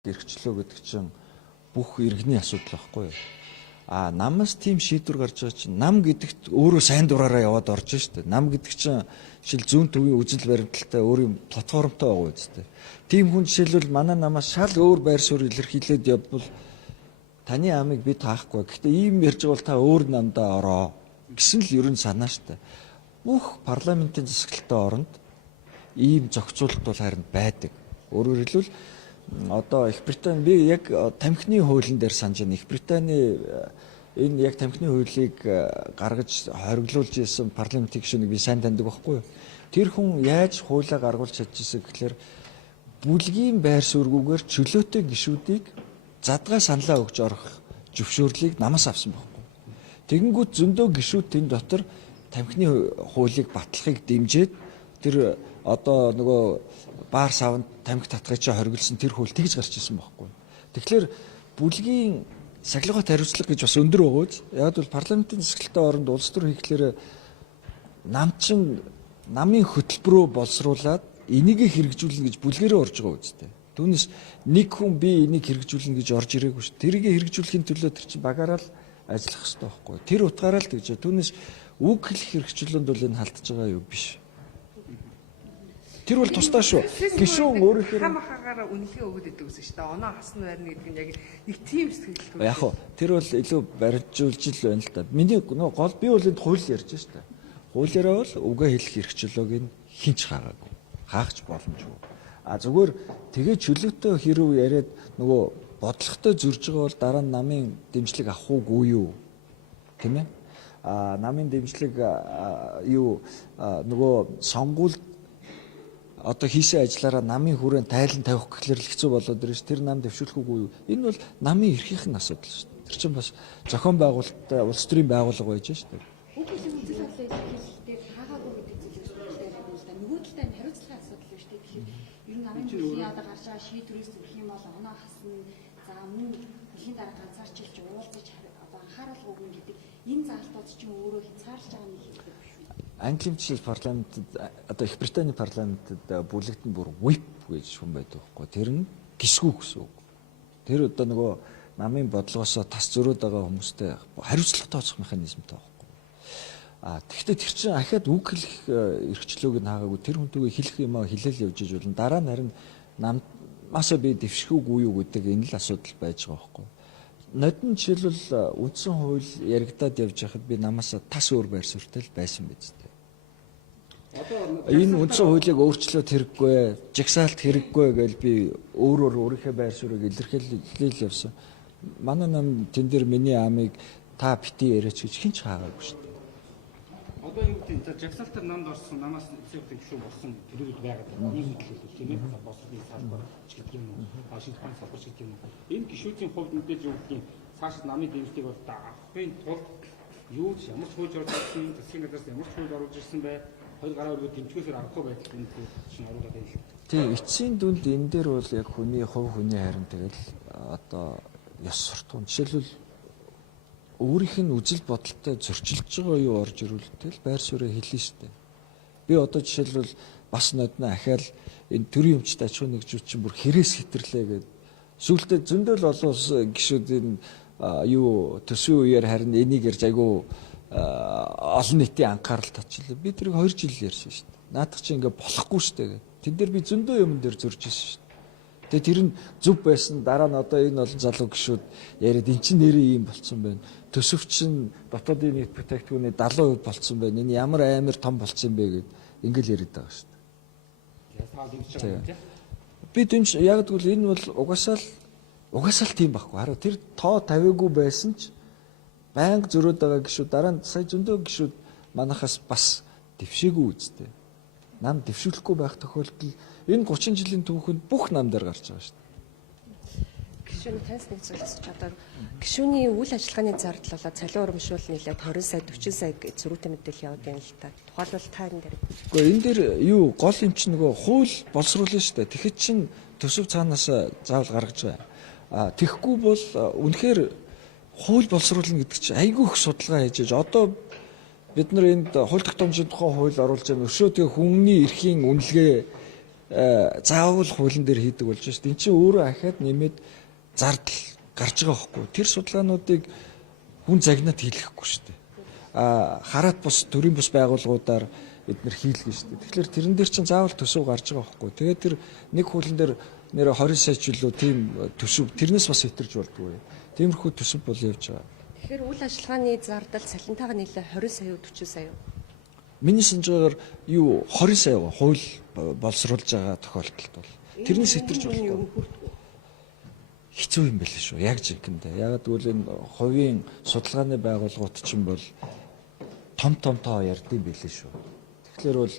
Эрхчлөө гэдэг чинь бүх иргэний асуудал байхгүй юу? Намаас тийм шийдвэр гарч байгаа чинь нам гэдэгт өөрөө сайн дураараа яваад орж штэ. Нам гэдэг чинь жишээл зүүн төвийн үжил баримталтай өөрийн платформтой байгаа үстэй. Тийм хүн жишээлбэл манай намаас шал өөр байр суурь илэрхийлээд явбал таны амийг бид хаахгүй. Гэхдээ ийм ярьж байгаа бол та өөр намдаа ороо гэсэн л ерөн санаа штэ. Бүх парламентын засаглалтай оронд ийм зохицуулалт бол харин байдаг. Өөрөөр хэлбэл одоо Их Британи би яг тамхины хуулийн дээр санаж байна. Их Британи энэ яг тамхины хуулийг гаргаж хориглуулж ирсэн парламентын гишүүнийг би сайн таньдаг байхгүй юу? Тэр хүн яаж хуулиа гаргуулж чадчихсан гэхээр бүлгийн байр суурьгүйгээр чөлөөтэй гишүүдийг задгай саналаа өгч орох зөвшөөрлийг намаас авсан байхгүй. Тэгэнгүүт зөндөө гишүүд тэн дотор тамхины хуулийг батлахыг дэмжиж тэр одоо нөгөө баар савнд тамхи татгыг чи хориглосон тэр хууль тэгж гарч ирсэн байхгүй. Тэгэхээр бүлгийн сахилгаат хариуцлага гэж бас өндөр байгаа үз. Яг бол парламентын засаглалтай оронд улс төр хийхлээр нам чин намын хөтөлбөрөө боловсруулад энийг хэрэгжүүлнэ гэж бүлгэрээ орж байгаа үстэй. Түүнээс нэг хүн би энийг хэрэгжүүлнэ гэж орж ирээгүй шүү. Тэрийг хэрэгжүүлэхийн төлөө тэр чинь багаараа л ажиллах хэрэгтэй байхгүй. Тэр утгаараа л тэгж. Түүнээс үг хэлэх хэрэгчлөөнд бол энэ халтж байгаа юу биш. Тэр бол тусдаа шүү. Гишүүн өөрөөр хам хагаараа үнэлгээ өгöd идэг гэсэн шүү дээ. Оноо хасна байрна гэдэг нь яг нэг тийм сэтгэл. Яг хөө тэр бол илүү баримжуулж л байна л да. Миний нөгөө гол би бол энд хууль ярьж шүү дээ. Хуулиараа бол үгээ хэлэх хэрэгчлөөг нь хинч хаагаагүй. Хаагч боломжгүй. Зүгээр тэгээ чөлөөтэй хэрэг яриад нөгөө бодлоготой зөрж байгаа бол дараа нь намын дэмжлэг авах уугүй юу? Тийм ээ? Намын дэмжлэг юу нөгөө сонгуульд одоо хийсэн ажиллаараа намын хүрээнд тайлан тавих гэхлээр л хэцүү болоод ирж тэр нам дэвшүүлэх үгүй юу? Энэ бол намын эрхийн асуудал шүү дээ. Тэр чинь бас зохион байгуулалттай улс төрийн байгууллага байж шүү дээ. Үг хэлэн үзэл бодлоо илэрхийлэлээр хаагаагүй гэдэг зүйлээс хэлээд байна л да. Нөгөө талаа нь хариуцлагын асуудал биш үү? Тэгэхээр ер нь намын хэлний одоо гарч байгаа шийдвэрээс зүрх юм бол оноо хасна. За мөн хэлний дараа ганцаарчилж уулзаж одоо анхаарал өгнө гэдэг энэ заалтууд чинь өөрөө хязгаарлаж байгаа нэг хэлбэр биш үү? Английн жишээ парламентд одоо Их Британий парламентд бүлэгдэн бүр whip гэж хүн байдаг байхгүй. Тэр нь гисгүү гэсэн үг. Тэр одоо нөгөө намын бодлогоосоо тас зөрөөд байгаа хүмүүстэй хариуцлага тооцох механизмтай байхгүй. Тэгэхдээ тэр чинь ахаад үг хэлэх эрхчлөөг нь хаагаагүй тэр хүнтэйгээ хэлэх юмаа хэлэл явж иж болно. Дараа нь харин намаасаа би дэвшихүүгүй юу гэдэг энэ л асуудал байж байгаа байхгүй. Нодон жишээлбэл үндсэн хууль яригадаад явж байхад би намаасаа тас өөр байр суурьтай л байсан биз дээ. Энэ үндсэн хуулийг өөрчлөөд хэрэггүй, жагсаалт хэрэггүй гэж би өөрийнхөө байр суурийг илэрхийлэл явсан. Манай нам тэн дээр миний амийг та бити яриач гэж хинч хаагаагүй шүү дээ. Одоо юу гэдэг жагсаалтаар намд орсон намаас эцэг гишүүн болсон төрөлд байгаад ийм хэлэлт тийм ээ бослын салбар ч гэдэг юм уу Вашингтон салбар ч гэдэг юм уу энэ гишүүдийн хувьд мэдээж юу гэдгийг цааш намын дэмжлэг бол авахын тулд юу ч ямар ч хууль оруулж ирсэн засгийн газраас ямар ч хууль оруулж ирсэн бай хоёр гараа өргөд дэмжихээс аргагүй байдал энэ чинь оруулаад байна л. Тийм эцсийн дүнд энэ дээр бол яг хүний хувь хүний харин тэгэл одоо ёс суртахуун жишээлбэл өөрийнх нь үжил бодолтой зөрчилж байгаа юу орж ирүүлтэл байр суурийг хэлнэ шүү дээ. Би одоо жишээлбэл бас нодно ахаал энэ төрийн өмчт аж ахуйн нэгжүүд чинь бүр хэрээс хитэрлээ гэдэг. Сүүлдээ зөндөл олон улс гишүүдийн юу төсвийн үеэр харин энийг ярьж айгүй олон нийтийн анхаарал татчихлаа. Би тэрийг 2 жил ярьсан шүү дээ. Наадах чи ингээ болохгүй шүү дээ. Тэн дээр би зөндөө юм дээр зөрж ирсэн шүү дээ. Тэгээ тэр нь зүв байсан дараа нь одоо энэ олон залуу гишүүд яриад эн чинь нэрээ ийм болцсон байна. Төсөв чинь дотоодын нийт бүтээгдэхүүний 70% болцсон байна. Энэ ямар амар том болцсон бэ гэд ингээл яриад байгаа шүү дээ. Би дэмж яг тэгвэл энэ бол угаасаа л тийм байхгүй. Хараа тэр тоо тавиагүй байсан ч байнга зөрөөд байгаа гишүүд дараа нь сая зөндөө гишүүд манахаас бас дэвшээгүй үстэй. Нам дэвшүүлэхгүй байх тохиолдол энэ 30 жилийн түүхэнд бүх нам дээр гарч байгаа шүү дээ. Гишүүний таньс нэг зүйл асууж одоо гишүүний үйл ажиллагааны зардал болоо цалин урамшуул нийлээд 20 сая 40 сая зөрүүтэй мэдээлэл яваад байна л та. Тухайлбал та энэ дээр. Гэхдээ энэ дээр юу гол юм чинь нөгөө хууль боловсруулна шүү дээ. Тэгэхэд чинь төсөв цаанаас заавал гаргаж байгаа. Тэгэхгүй бол үнэхээр хууль боловсруулна гэдэг чинь айгүй их судалгаа хийж байгаа. Одоо бид нар энд хууль тогтоомжийн тухай хууль оруулж байгаа өшөө тэгээ хүмүүний эрхийн үнэлгээ заавал хуулийн дээр хийдэг болж шүү дээ. Энд чинь өөрөө ахаад нэмээд зардал гарч байгаа байхгүй. Тэр судалгаануудыг хүн загнаад хийлгэхгүй шүү дээ. Хараат бус төрийн бус байгууллагуудаар эдгээр хийлгэн шүү дээ. Тэгэхээр тэрэн дээр чинь заавал төсөв гарч байгаа байхгүй. Тэгээд тэр нэг хуулийн дээр нэр 20 сая ч үлээ тийм төсөв тэрнээс бас хэтэрж болдгоо. Тиймэрхүү төсөв бол явж байгаа. Тэгэхээр үйл ажиллагааны зардал цалинтайгаа нийлээ 20 сая уу 40 сая уу? Миний санаж байгаагаар юу 20 сая хууль боловсруулж байгаа тохиолдолд бол тэрнээс хэтэрж болдгоо. Хэцүү юм байл шүү. Яг жинхэндээ. Яг гэвэл энэ хувийн судалгааны байгууллагууд чинь бол том тоо ярьдсан байлээ шүү. Тэгэхээр бол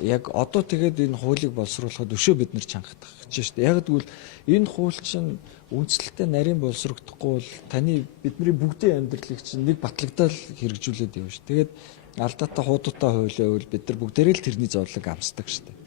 яг одоо тэгээд энэ хуулийг боловсруулахад өшөө бид нар чангах гэж шүү дээ. Яг гэвэл энэ хууль чинь үндсэлтэй нарийн боловсрогдохгүй бол таны бидний бүгдийн амьдралыг чинь нэг батлагдал хэрэгжүүлээд явна шүү. Тэгээд алдаатай хуудуутай хуулиа бол бид нар бүгдээрээ л тэрний зовлог амсдаг шүү дээ.